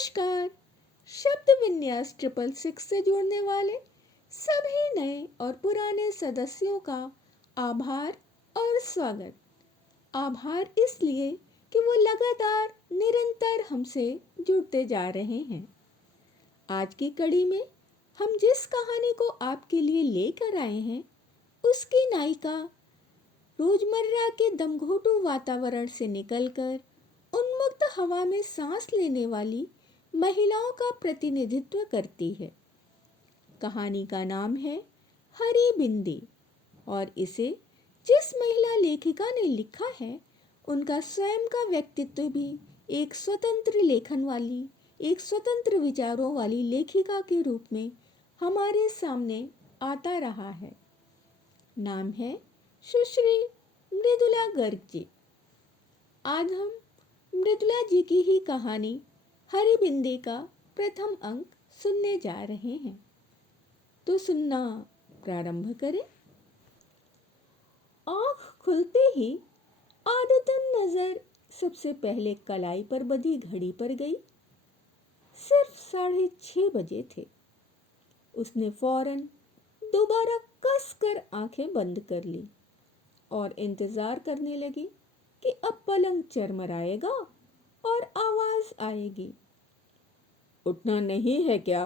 नमस्कार। शब्द विन्यास 666 से जुड़ने वाले सभी नए और पुराने सदस्यों का आभार और स्वागत। आभार इसलिए कि वो लगातार निरंतर हमसे जुड़ते जा रहे हैं। आज की कड़ी में हम जिस कहानी को आपके लिए लेकर आए हैं उसकी नायिका रोजमर्रा के दमघोटू वातावरण से निकलकर उन्मुक्त हवा में सांस लेने वाली महिलाओं का प्रतिनिधित्व करती है। कहानी का नाम है हरी बिंदी और इसे जिस महिला लेखिका ने लिखा है उनका स्वयं का व्यक्तित्व भी एक स्वतंत्र लेखन वाली, एक स्वतंत्र विचारों वाली लेखिका के रूप में हमारे सामने आता रहा है। नाम है सुश्री मृदुला गर्ग जी। आज हम मृदुला जी की ही कहानी हरी बिंदी का प्रथम अंक सुनने जा रहे हैं, तो सुनना प्रारंभ करें। आँख खुलते ही आदतन नजर सबसे पहले कलाई पर बंधी घड़ी पर गई। सिर्फ 6:30 बजे थे। उसने फौरन दोबारा कसकर आंखें बंद कर ली और इंतजार करने लगी कि अब पलंग चरमराएगा और आवाज आएगी, उठना नहीं है क्या?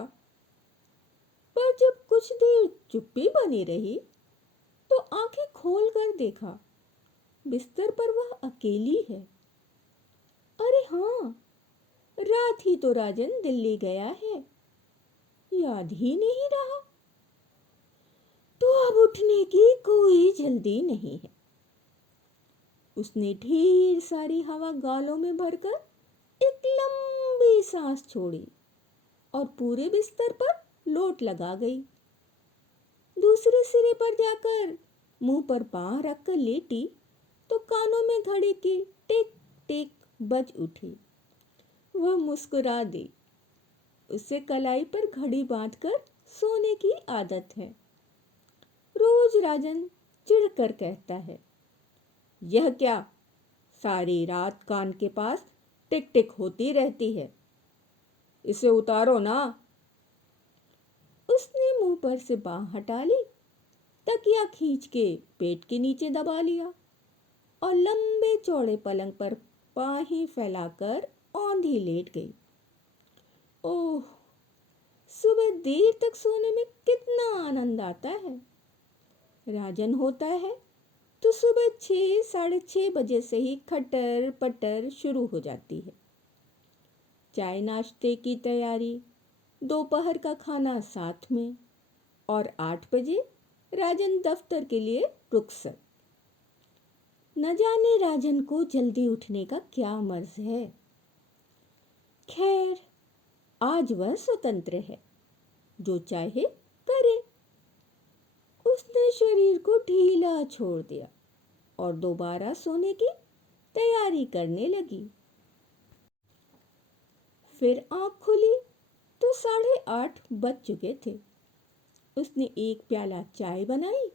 पर जब कुछ देर चुप्पी बनी रही तो आंखें खोलकर देखा, बिस्तर पर वह अकेली है। अरे हाँ, रात ही तो राजन दिल्ली गया है, याद ही नहीं रहा। तो अब उठने की कोई जल्दी नहीं है। उसने ढेर सारी हवा गालों में भरकर एक लंबी सांस छोड़ी और पूरे बिस्तर पर लोट लगा गई। दूसरे सिरे पर जाकर मुंह पर पांव रखकर लेटी तो कानों में घड़ी की टिक टिक बज उठी। वह मुस्कुरा दी। उसे कलाई पर घड़ी बांधकर सोने की आदत है। रोज राजन चिढ़कर कहता है, यह क्या, सारी रात कान के पास टिक टिक होती रहती है, इसे उतारो ना। उसने मुंह पर से बांह हटा ली, तकिया खींच के पेट के नीचे दबा लिया और लंबे चौड़े पलंग पर बाहें फैलाकर औंधी लेट गई। ओह, सुबह देर तक सोने में कितना आनंद आता है। राजन होता है तो सुबह 6-6:30 बजे से ही खटर पटर शुरू हो जाती है। चाय नाश्ते की तैयारी, दोपहर का खाना साथ में और 8 बजे राजन दफ्तर के लिए रुखसत। न जाने राजन को जल्दी उठने का क्या मर्ज है। खैर, आज वह स्वतंत्र है, जो चाहे करे। उसने शरीर को ढीला छोड़ दिया और दोबारा सोने की तैयारी करने लगी। फिर आंख खुली तो 8:30 बज चुके थे। उसने एक प्याला चाय बनाई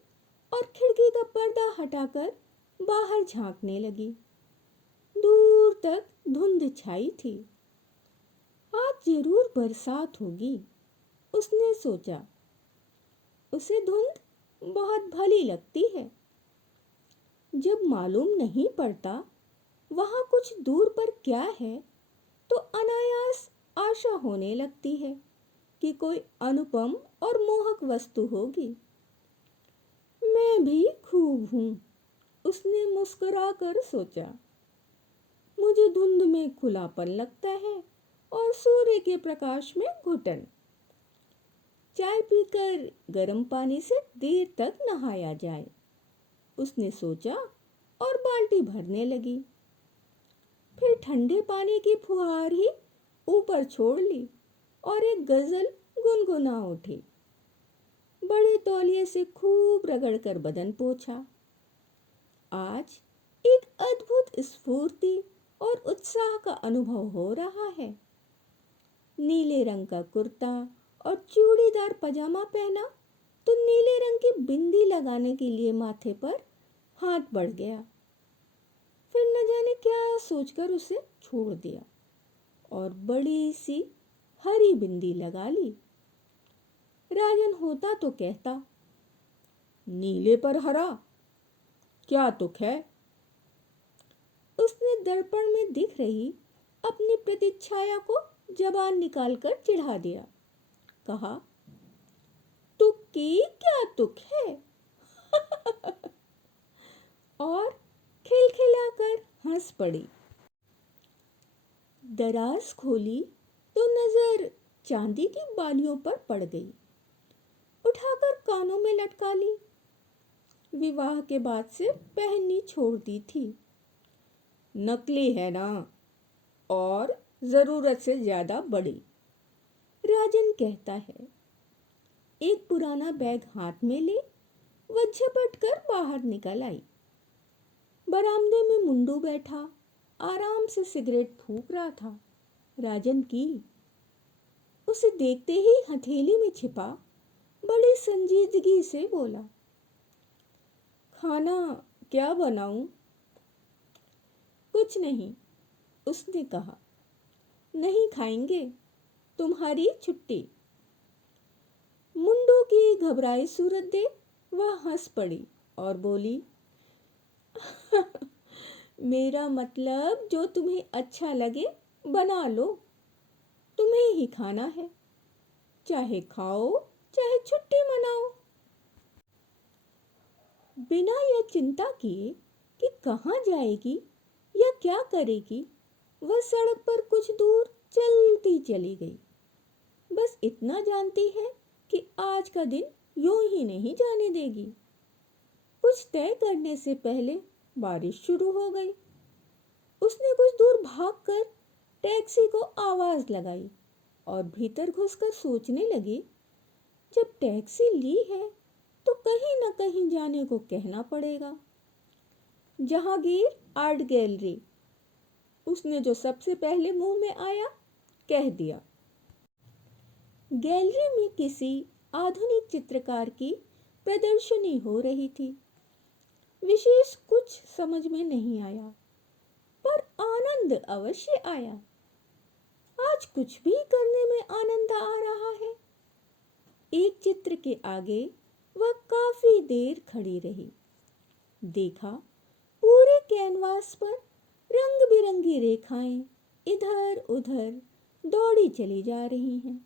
और खिड़की का पर्दा हटाकर बाहर झांकने लगी। दूर तक धुंध छाई थी। आज जरूर बरसात होगी, उसने सोचा। उसे धुंध बहुत भली लगती है। जब मालूम नहीं पड़ता वहां कुछ दूर पर क्या है तो अनायास आशा होने लगती है कि कोई अनुपम और मोहक वस्तु होगी। मैं भी खूब हूं, उसने मुस्कुराकर सोचा। मुझे धुंध में खुलापन लगता है और सूर्य के प्रकाश में घुटन। चाय पीकर गर्म पानी से देर तक नहाया जाए, उसने सोचा और बाल्टी भरने लगी। फिर ठंडे पानी की फुहार ही ऊपर छोड़ ली और एक गजल गुनगुना उठी। बड़े तौलिए से खूब रगड़कर बदन पोंछा। आज एक अद्भुत स्फूर्ति और उत्साह का अनुभव हो रहा है। नीले रंग का कुर्ता और चूड़ीदार पजामा पहना तो नीले रंग की बिंदी लगाने के लिए माथे पर हाथ बढ़ गया। फिर न जाने क्या सोचकर उसे छोड़ दिया और और बड़ी सी हरी बिंदी लगा ली। राजन होता तो कहता, नीले पर हरा, क्या तुक है। उसने दर्पण में दिख रही अपनी प्रतिच्छाया को जबान निकालकर चिढ़ा दिया। कहा, तुक की क्या तुक है। और खिलखिलाकर हंस पड़ी। दराज खोली तो नजर चांदी की बालियों पर पड़ गई। उठाकर कानों में लटका ली। विवाह के बाद से पहननी छोड़ दी थी। नकली है ना, और जरूरत से ज्यादा बड़ी, राजन कहता है। एक पुराना बैग हाथ में ले वह झपट कर बाहर निकल आई। बरामदे में मुंडू बैठा आराम से सिगरेट फूंक रहा था। राजन की उसे देखते ही हथेली में छिपा बड़ी संजीदगी से बोला, खाना क्या बनाऊं। कुछ नहीं, उसने कहा। नहीं खाएंगे, तुम्हारी छुट्टी। मुंडू की घबराई सूरत देख वह हंस पड़ी और बोली, मेरा मतलब जो तुम्हें अच्छा लगे बना लो, तुम्हें ही खाना है, चाहे खाओ चाहे छुट्टी मनाओ। बिना यह चिंता किए कि कहाँ जाएगी या क्या करेगी, वह सड़क पर कुछ दूर चलती चली गई। बस इतना जानती है कि आज का दिन यूं ही नहीं जाने देगी। कुछ तय करने से पहले बारिश शुरू हो गई। उसने कुछ दूर भागकर टैक्सी को आवाज लगाई और भीतर घुसकर सोचने लगी, जब टैक्सी ली है तो कहीं न कहीं जाने को कहना पड़ेगा। जहांगीर आर्ट गैलरी, उसने जो सबसे पहले मुंह में आया कह दिया। गैलरी में किसी आधुनिक चित्रकार की प्रदर्शनी हो रही थी। विशेष कुछ समझ में नहीं आया, पर आनंद अवश्य आया। आज कुछ भी करने में आनंद आ रहा है। एक चित्र के आगे वह काफी देर खड़ी रही। देखा, पूरे कैनवास पर रंग बिरंगी रेखाएं इधर उधर दौड़ी चली जा रही हैं।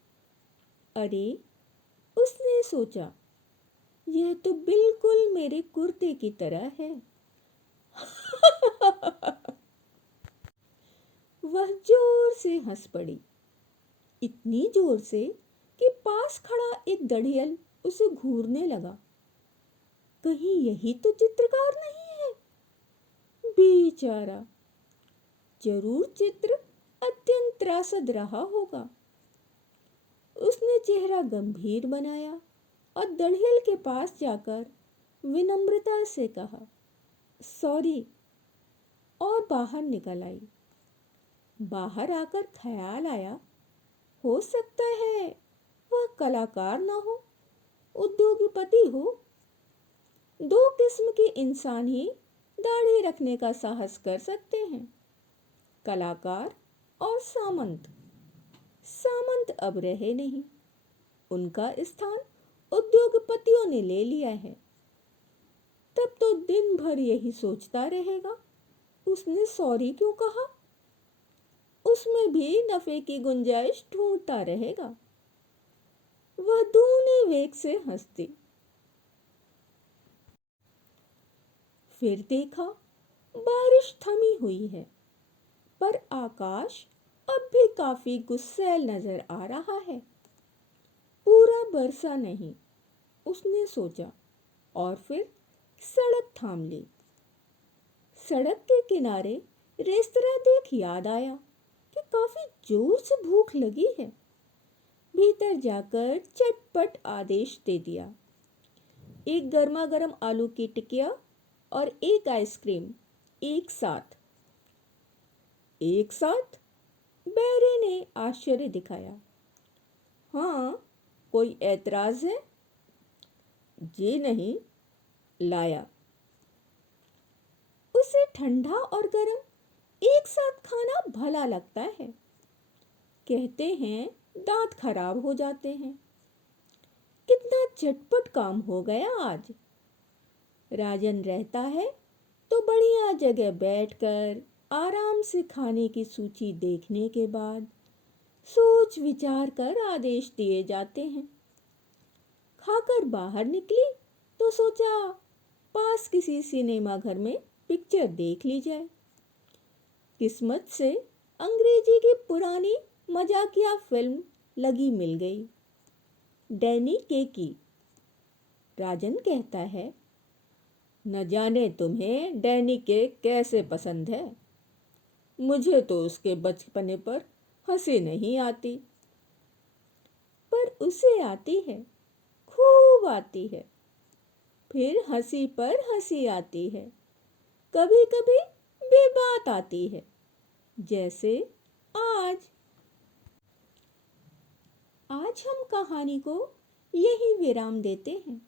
अरे, उसने सोचा, यह तो बिल्कुल मेरे कुर्ते की तरह है। वह जोर से हंस पड़ी, इतनी जोर से कि पास खड़ा एक दढ़ियल उसे घूरने लगा। कहीं यही तो चित्रकार नहीं है। बेचारा, जरूर चित्र अत्यंत त्रासद रहा होगा। उसने चेहरा गंभीर बनाया और दढ़ियल के पास जाकर विनम्रता से कहा, सॉरी, और बाहर निकल आई। बाहर आकर ख्याल आया, हो सकता है वह कलाकार ना हो, उद्योगपति हो। दो किस्म के इंसान ही दाढ़ी रखने का साहस कर सकते हैं, कलाकार और सामंत। सामंत अब रहे नहीं, उनका स्थान उद्योगपतियों ने ले लिया है। तब तो दिन भर यही सोचता रहेगा, उसने सॉरी क्यों कहा। उसमें भी नफे की गुंजाइश ढूंढता रहेगा। वह दूनी वेग से हंसती। फिर देखा, बारिश थमी हुई है, पर आकाश अब भी काफी गुस्सैल नजर आ रहा है। पूरा बरसा नहीं, उसने सोचा, और फिर सड़क थाम ली। सड़क के किनारे रेस्तरां देख याद आया कि काफी जोर से भूख लगी है। भीतर जाकर चटपट आदेश दे दिया, एक गर्मा गर्म आलू की टिकिया और एक आइसक्रीम, एक साथ। एक साथ? बैरे ने आश्चर्य दिखाया। हाँ, कोई ऐतराज है? जी नहीं, लाया। उसे ठंडा और गर्म एक साथ खाना भला लगता है। कहते हैं दांत खराब हो जाते हैं। कितना चटपट काम हो गया आज। राजन रहता है तो बढ़िया जगह बैठकर आराम से खाने की सूची देखने के बाद सोच विचार कर आदेश दिए जाते हैं। खाकर बाहर निकली तो सोचा पास किसी सिनेमा घर में पिक्चर देख ली जाए। किस्मत से अंग्रेजी की पुरानी मजाकिया फिल्म लगी मिल गई, डैनी के की। राजन कहता है, न जाने तुम्हें डैनी के कैसे पसंद है, मुझे तो उसके बचपने पर हंसी नहीं आती। पर उसे आती है, खूब आती है। फिर हंसी पर हंसी आती है, कभी कभी बेबात आती है, जैसे आज। आज हम कहानी को यही विराम देते हैं।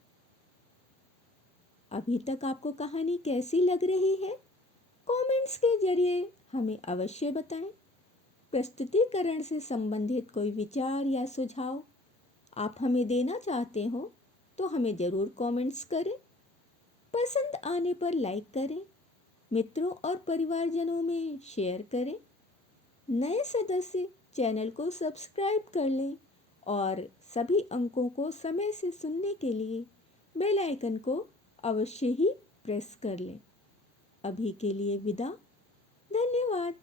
अभी तक आपको कहानी कैसी लग रही है, कमेंट्स के जरिए हमें अवश्य बताएं। प्रस्तुतिकरण से संबंधित कोई विचार या सुझाव आप हमें देना चाहते हो तो हमें ज़रूर कमेंट्स करें। पसंद आने पर लाइक करें, मित्रों और परिवारजनों में शेयर करें। नए सदस्य चैनल को सब्सक्राइब कर लें और सभी अंकों को समय से सुनने के लिए बेल आइकन को अवश्य ही प्रेस कर लें। अभी के लिए विदा। धन्यवाद।